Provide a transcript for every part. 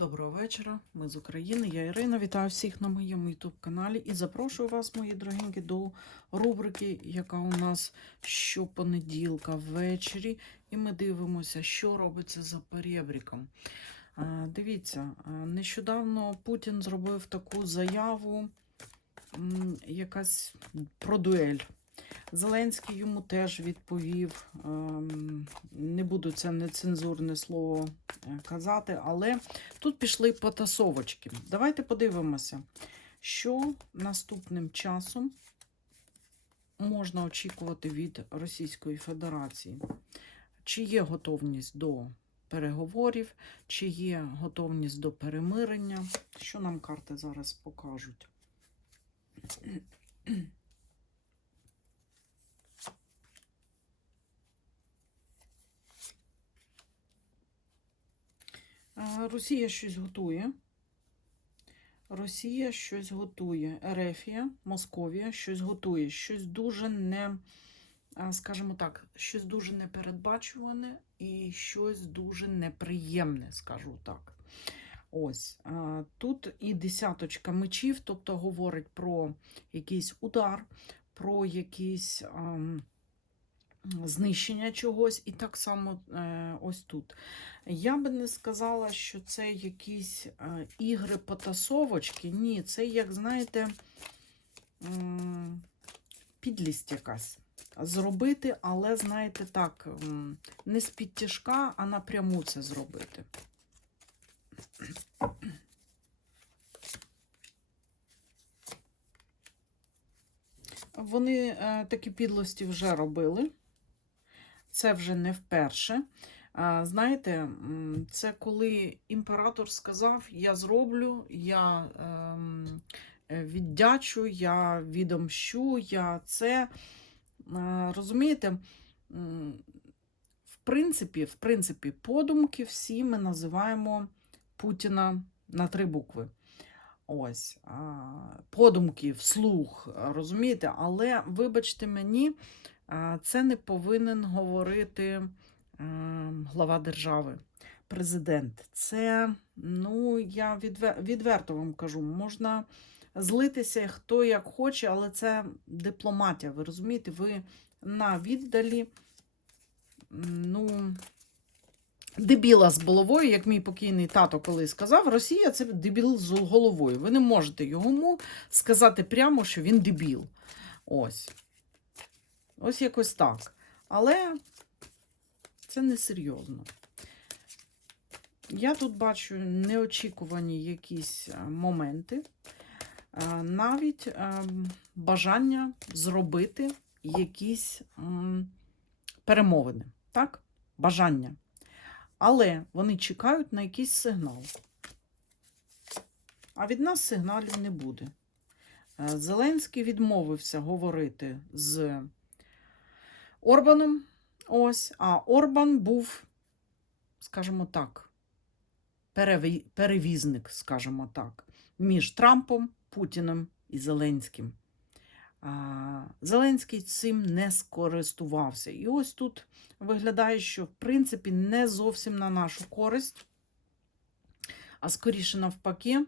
Доброго вечора, ми з України. Я Ірина. Вітаю всіх на моєму YouTube каналі і запрошую вас, мої дорогенькі, до рубрики, яка у нас щопонеділка ввечері. І ми дивимося, що робиться за перебріком. Дивіться, нещодавно Путін зробив таку заяву, якась про дуель. Зеленський йому теж відповів. ем, Не буду це нецензурне слово е, казати, але тут пішли потасовочки. Давайте подивимося, що наступним часом можна очікувати від Російської Федерації. Чи є готовність до переговорів, чи є готовність до перемирення? Що нам карти зараз покажуть? Росія щось готує. Росія щось готує. Ерефія, Московія щось готує. Щось дуже не, скажімо так, щось дуже непередбачуване і щось дуже неприємне, скажу так. Ось тут і десяточка мечів, тобто говорить про якийсь удар, про якийсь ам, знищення чогось, і так само е, ось тут. Я би не сказала, що це якісь е, ігри потасовочки. Ні, це, як знаєте, підлість якась. Зробити, але, знаєте, так, не з під тяжка, а напряму це зробити. Вони е, такі підлості вже робили. Це вже не вперше. Знаєте, це коли імператор сказав: Я зроблю, я ем, е, віддячу, я відомщу, я це. Розумієте, в принципі, в принципі, подумки всі ми називаємо Путіна на три букви. Ось, подумки, вслух, розумієте, але вибачте мені, це не повинен говорити е, глава держави, президент. Це, ну, я відверто вам кажу, можна злитися хто як хоче, але це дипломатія. Ви розумієте, ви на віддалі, ну. Дебіла з головою, як мій покійний тато колись сказав, Росія це дебіл з головою. Ви не можете йому сказати прямо, що він дебіл. Ось. Ось якось так. Але це не серйозно. Я тут бачу неочікувані якісь е, моменти, е, навіть е, бажання зробити якісь перемовини. Так? Бажання. Але вони чекають на якийсь сигнал. А від нас сигналів не буде. Зеленський відмовився говорити з Орбаном. Ось, а Орбан був, скажімо так, перевізник, скажімо так, між Трампом, Путіним і Зеленським. Зеленський цим не скористувався. І ось тут виглядає, що в принципі не зовсім на нашу користь, а скоріше навпаки.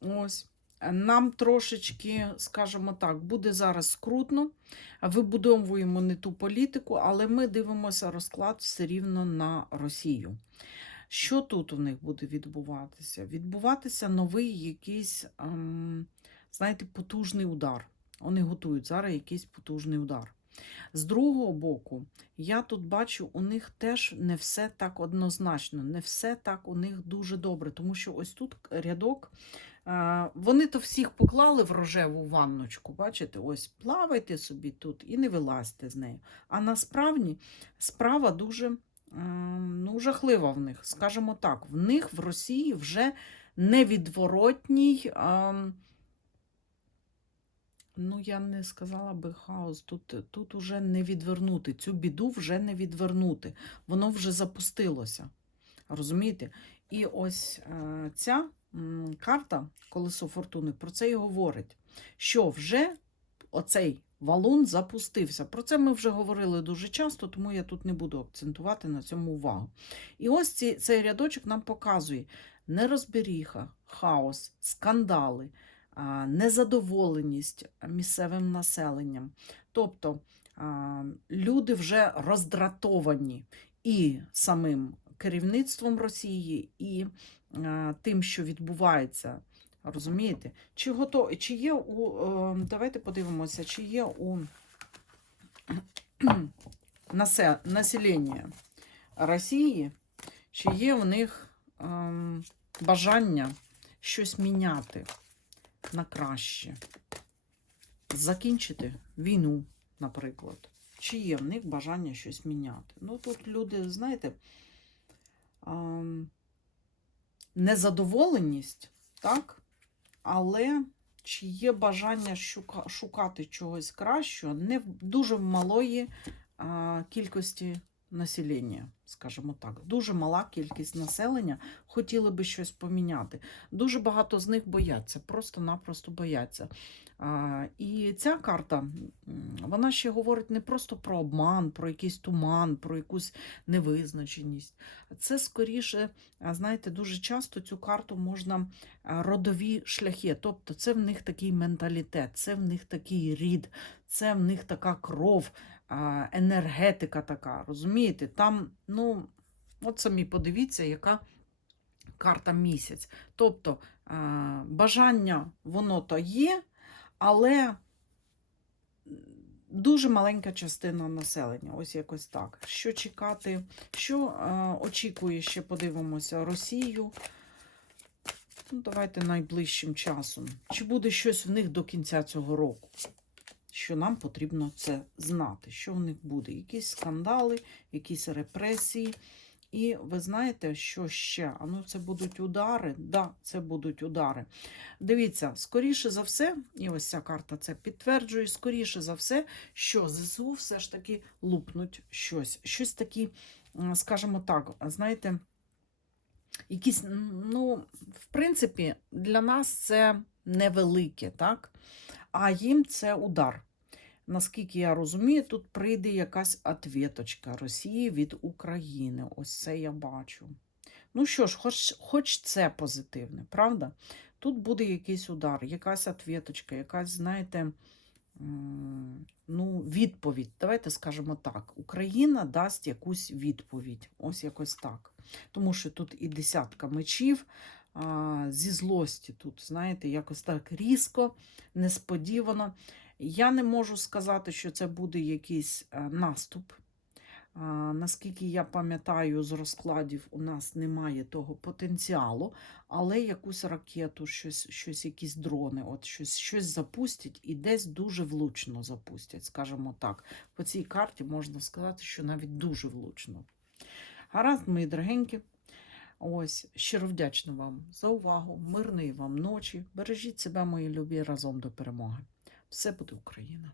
Ось. Нам трошечки, скажімо так, буде зараз скрутно. Вибудовуємо не ту політику, але ми дивимося розклад все рівно на Росію. Що тут у них буде відбуватися? Відбуватися новий якийсь, ем, знаєте, потужний удар. Вони готують зараз якийсь потужний удар. З другого боку, я тут бачу, у них теж не все так однозначно, не все так у них дуже добре, тому що ось тут рядок. Вони то всіх поклали в рожеву ванночку, бачите, ось плавайте собі тут і не вилазьте з нею. А насправді справа дуже ем, ну, жахлива в них, скажімо так. В них в Росії вже невідворотній. ем, Ну, я не сказала би хаос. Тут, тут уже не відвернути. Цю біду вже не відвернути. Воно вже запустилося. Розумієте? І ось е, ця карта колесо фортуни про це і говорить, що вже оцей Валун запустився. Про це ми вже говорили дуже часто, тому я тут не буду акцентувати на цьому увагу. І ось ці, цей рядочок нам показує нерозберіха, хаос, скандали, незадоволеність місцевим населенням. Тобто люди вже роздратовані і самим керівництвом Росії, і тим, що відбувається. Розумієте? Чи готов... чи є у. е, Давайте подивимося, чи є у населення Росії, чи є у них ем, бажання щось міняти на краще, закінчити війну, наприклад. Чи є в них бажання щось міняти? Ну, тут люди, знаєте, незадоволеність, так? Але чи є бажання шукати чогось кращого не дуже в малої кількості населення, скажімо так. Дуже мала кількість населення хотіли би щось поміняти. Дуже багато з них бояться, просто-напросто бояться. І ця карта, вона ще говорить не просто про обман, про якийсь туман, про якусь невизначеність. Це скоріше, знаєте, дуже часто цю карту можна родові шляхи. Тобто це в них такий менталітет, це в них такий рід, це в них така кров, енергетика така. Розумієте? Там, ну, от самі подивіться, яка карта місяць. Тобто бажання воно то є, але дуже маленька частина населення. Ось якось так. Що чекати, що очікує ще, подивимося, Росію. Ну, давайте найближчим часом. Чи буде щось в них до кінця цього року? Що нам потрібно це знати, що в них буде? Якісь скандали, якісь репресії. І ви знаєте, що ще? А ну, це будуть удари. Да, це будуть удари. Дивіться, скоріше за все, і ось ця карта це підтверджує, скоріше за все, що ЗСУ все ж таки лупнуть щось. Щось такі, скажімо так, знаєте, якісь, ну, в принципі, для нас це невелике, так? А їм це удар. Наскільки я розумію, тут прийде якась ответочка Росії від України. Ось це я бачу. Ну що ж, хоч, хоч це позитивне, правда? Тут буде якийсь удар, якась ответочка, якась, знаєте, ну, відповідь. Давайте скажемо так: Україна дасть якусь відповідь. Ось якось так. Тому що тут і десятка мечів. Зі злості тут, знаєте, якось так різко, несподівано. Я не можу сказати, що це буде якийсь е, наступ. Наскільки я пам'ятаю, з розкладів у нас немає того потенціалу, але якусь ракету, щось, щось якісь дрони, от щось, щось запустять і десь дуже влучно запустять, скажімо так. По цій карті можна сказати, що навіть дуже влучно. Гаразд, мої дорогенькі. Ось, щиро вдячна вам за увагу, мирної вам ночі. Бережіть себе, мої любі, разом до перемоги. Все буде Україна!